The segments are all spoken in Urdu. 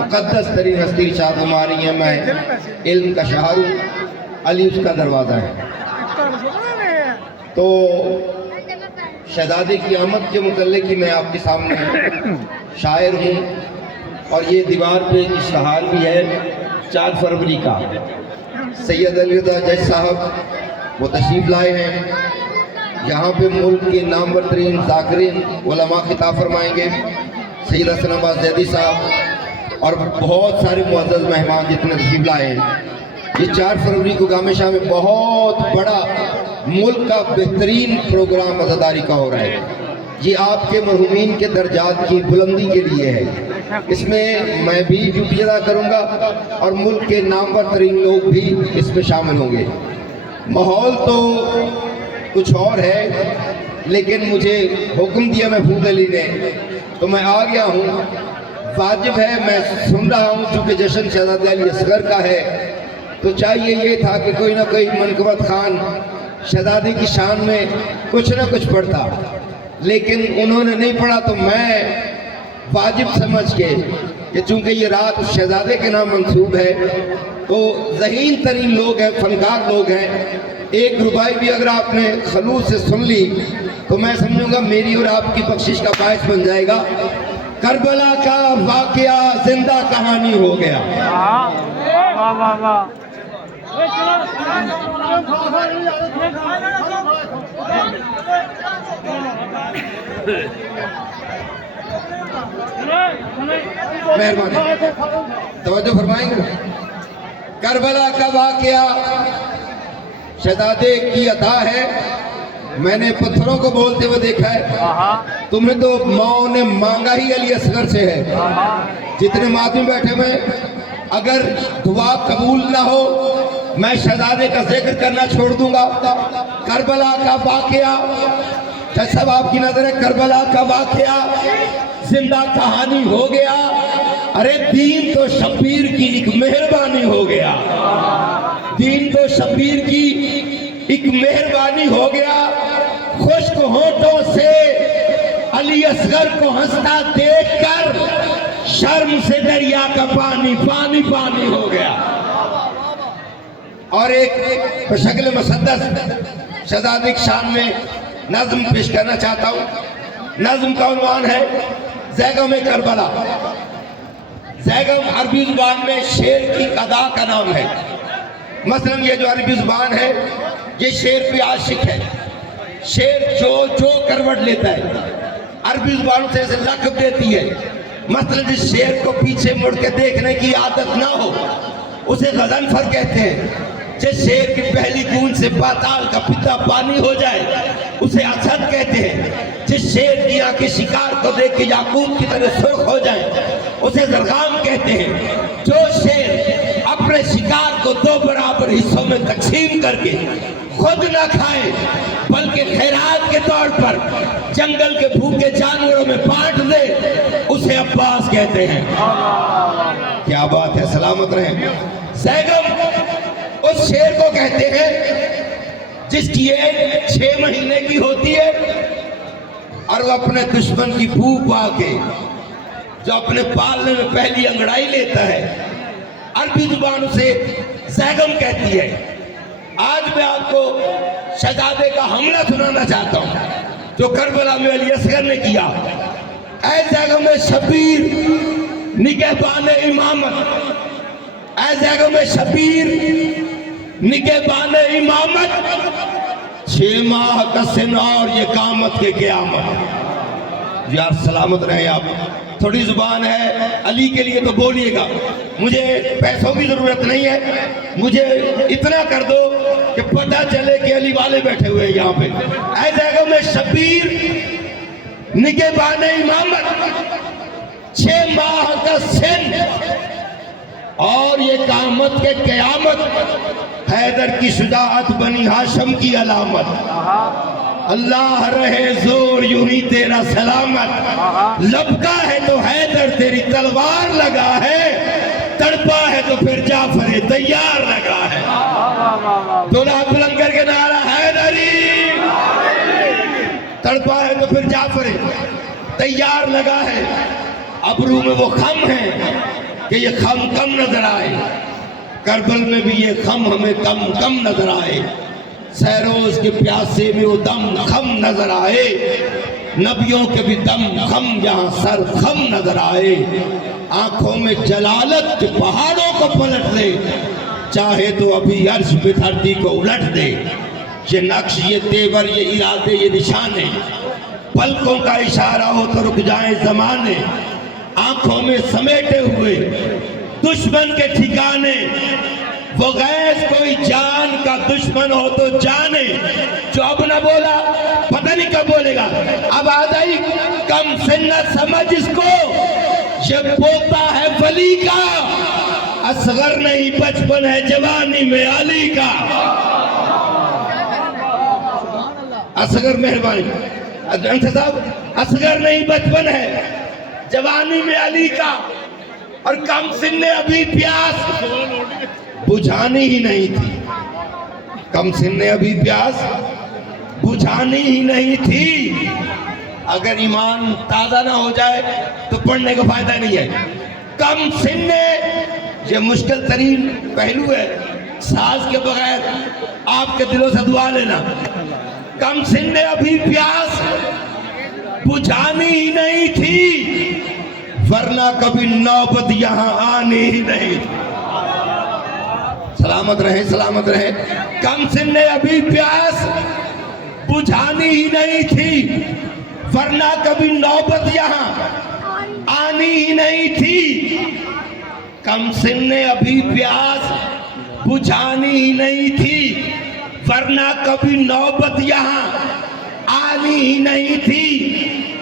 مقدس ترین ہستی ارشاد فرما رہی ہیں میں علم کا شہر ہوں، علی اس کا دروازہ ہے۔ تو شہزادے کی آمد کے متعلق ہی میں آپ کے سامنے شاعر ہوں، اور یہ دیوار پہ اشتہار بھی ہے 4 فروری کا۔ سید علی رضا جج صاحب وہ تشریف لائے ہیں، یہاں پہ ملک کے نامور ترین ذاکرین علماء خطاب فرمائیں گے، سید حسن عباس زیدی صاحب اور بہت سارے معزز مہمان جتنے تشریف لائے ہیں۔ یہ 4 فروری کو گام شاہ میں بہت بڑا ملک کا بہترین پروگرام عزاداری کا ہو رہا ہے۔ یہ آپ کے مرحومین کے درجات کی بلندی کے لیے ہے، اس میں میں بھی ڈیوٹی ادا کروں گا اور ملک کے نامور ترین لوگ بھی اس میں شامل ہوں گے۔ ماحول تو کچھ اور ہے، لیکن مجھے حکم دیا محفوظ علی نے تو میں آ گیا ہوں۔ واجب ہے، میں سن رہا ہوں چونکہ جشن شہزادہ علی اصغر کا ہے، تو چاہیے یہ تھا کہ کوئی نہ کوئی منقبت خان شہزادے کی شان میں کچھ نہ کچھ پڑھتا، لیکن انہوں نے نہیں پڑھا، تو میں واجب سمجھ کے کہ چونکہ یہ رات شہزادے کے نام منسوب ہے تو ذہین ترین لوگ ہیں، فنکار لوگ ہیں، ایک ربائی بھی اگر آپ نے خلوص سے سن لی تو میں سمجھوں گا میری اور آپ کی بخشش کا باعث بن جائے گا۔ کربلا کا واقعہ زندہ کہانی ہو گیا۔ مہربانی توجہ فرمائیں گے۔ کربلا کا واقعہ شہزادے کی عطا ہے، میں نے پتھروں کو بولتے ہوئے دیکھا ہے، تمہیں تو ماں نے مانگا ہی علی اصغر سے ہے۔ جتنے ماتم بیٹھے ہوئے، اگر دعا قبول نہ ہو میں شہزادے کا ذکر کرنا چھوڑ دوں گا۔ کربلا کا واقعہ، جج صاحب آپ کی نظر ہے، کربلا کا واقعہ زندہ کہانی ہو گیا۔ ارے دین تو شبیر کی ایک مہربانی ہو گیا، دین تو شبیر کی ایک مہربانی ہو گیا۔ خشک ہونٹوں سے علی اصغر کو ہنستا دیکھ کر شرم سے دریا کا پانی پانی پانی ہو گیا۔ اور ایک بشکل مسدس شہزادے کی شان میں نظم پیش کرنا چاہتا ہوں۔ نظم کا عنوان ہے زیغم کربلا۔ زیغم عربی زبان میں شیر کی ادا کا نام ہے۔ مثلا یہ جو عربی زبان ہے یہ شیر پہ عاشق ہے، شیر جو کروٹ لیتا ہے عربی زبان سے اسے لقب دیتی ہے۔ مثلا جس شیر کو پیچھے مڑ کے دیکھنے کی عادت نہ ہو اسے غضنفر کہتے ہیں۔ جس شیر کی پہلی گونج سے پاتال کا پتا پانی ہو جائے اسے اسد کہتے ہیں۔ جس شیر کی آنکھیں شکار کو دیکھ کے یاقوت کی طرح سرخ ہو جائے اسے زرغام کہتے ہیں۔ جو شیر اپنے شکار کو 2 برابر حصوں میں تقسیم کر کے خود نہ کھائے بلکہ خیرات کے طور پر جنگل کے بھوکے جانوروں میں بانٹ دے اسے عباس کہتے ہیں۔ کیا بات ہے، سلامت رہیں۔ زیغم اس شیر کو کہتے ہیں جس کی ایج 6 مہینے کی ہوتی ہے اور وہ اپنے دشمن کی بھو پا کے جو اپنے پالنے میں پہلی انگڑائی لیتا ہے عربی زبان اسے زیغم کہتی ہے۔ آج میں آپ کو شہزادے کا حملہ سنانا چاہتا ہوں جو کربلا میں علی اصغر نے کیا۔ اے زیغم شبیر نگہبان امامت، اے زیغم شبیر نگہبان امامت، 6 ماہ کا سن اور یہ قامت کے قیامت۔ یار سلامت رہے آپ۔ تھوڑی زبان ہے علی کے لیے تو بولیے گا، مجھے پیسوں کی ضرورت نہیں ہے، مجھے اتنا کر دو کہ پتہ چلے کہ علی والے بیٹھے ہوئے ہیں یہاں پہ۔ اے زیغم شبیر نگہبان امامت، 6 ماہ کا سن اور یہ قیامت کے قیامت، حیدر کی شجاعت بنی ہاشم کی علامت۔ اللہ رہے زور یوں ہی تیرا سلامت، لبکا ہے تو حیدر تیری تلوار لگا ہے، تڑپا ہے تو پھر جعفر تیار لگا ہے۔ دولہا بلند کر کے نعرہ حیدری، تڑپا ہے تو پھر جعفر تیار لگا ہے۔ ابرو میں وہ خم ہے کہ یہ خم کم نظر آئے، کربل میں بھی یہ خم ہمیں کم کم نظر آئے، سہروز کے پیاسے میں وہ دم خم نظر آئے، نبیوں کے بھی دم خم یہاں سر خم نظر آئے، آنکھوں میں جلالت پہاڑوں کو پلٹ دے، چاہے تو ابھی عرش پہ دھرتی کو الٹ دے، یہ نقش یہ تیور یہ ارادے یہ نشانے، پلکوں کا اشارہ ہو تو رک جائیں زمانے، آنکھوں میں سمیٹے ہوئے دشمن کے ٹھکانے، وہ غیظ کوئی جان کا دشمن ہو تو جانے، جو اب نہ بولا پتہ نہیں کب بولے گا، اب آدھائی کم سنت سمجھ اس کو، یہ پوتا ہے ولی کا، اصغر نہیں بچپن ہے جوانی میں علی کا، اصغر مہربانی صاحب، اصغر نہیں بچپن ہے جوانی میں علی کا، اور کم سن نے ابھی پیاس بجھانی ہی نہیں تھی، کم سن نے ابھی پیاس بجھانی ہی نہیں تھی، اگر ایمان تازہ نہ ہو جائے تو پڑھنے کا فائدہ نہیں ہے، کم سن نے، یہ مشکل ترین پہلو ہے، ساز کے بغیر آپ کے دلوں سے دعا لینا، کم سن نے ابھی پیاس بجھانی ہی نہیں تھی، ورنہ کبھی نوبت یہاں آنی ہی نہیں تھی، سلامت رہیں سلامت رہیں، کم سن نے ابھی پیاس بجھانی ہی نہیں تھی، ورنہ کبھی نوبت یہاں آنی ہی نہیں تھی، کم سن نے ابھی پیاس بجھانی ہی نہیں تھی، ورنہ کبھی نوبت یہاں آنی ہی نہیں تھی،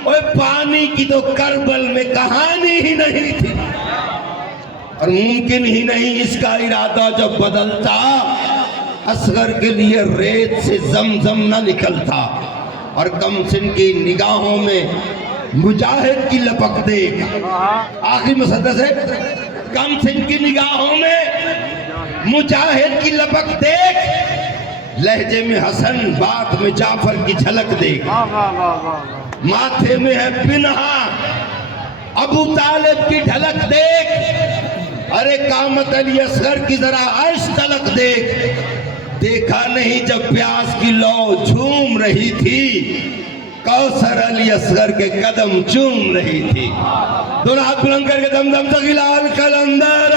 اوہ پانی کی تو کربل میں کہانی ہی نہیں تھی، اور ممکن ہی نہیں اس کا ارادہ جب بدلتا، اصغر کے لیے ریت سے زمزم نہ نکلتا، اور کم سن کی نگاہوں میں مجاہد کی لپک دیکھ، آخری مسدس ہے، کم سن کی نگاہوں میں مجاہد کی لپک دیکھ، لہجے میں حسن بات میں جعفر کی جھلک دیکھ، ماتھے میں ہے پنہا ابو طالب کی ڈھلک دیکھ، ارے قامت علی اصغر کی ذرا عرش تلک دیکھ، دیکھا نہیں جب پیاس کی لو جھوم رہی تھی، کوثر علی اصغر کے قدم چوم رہی تھی، دونوں ہاتھ بلند کر کے دم دم تغیلال کلندر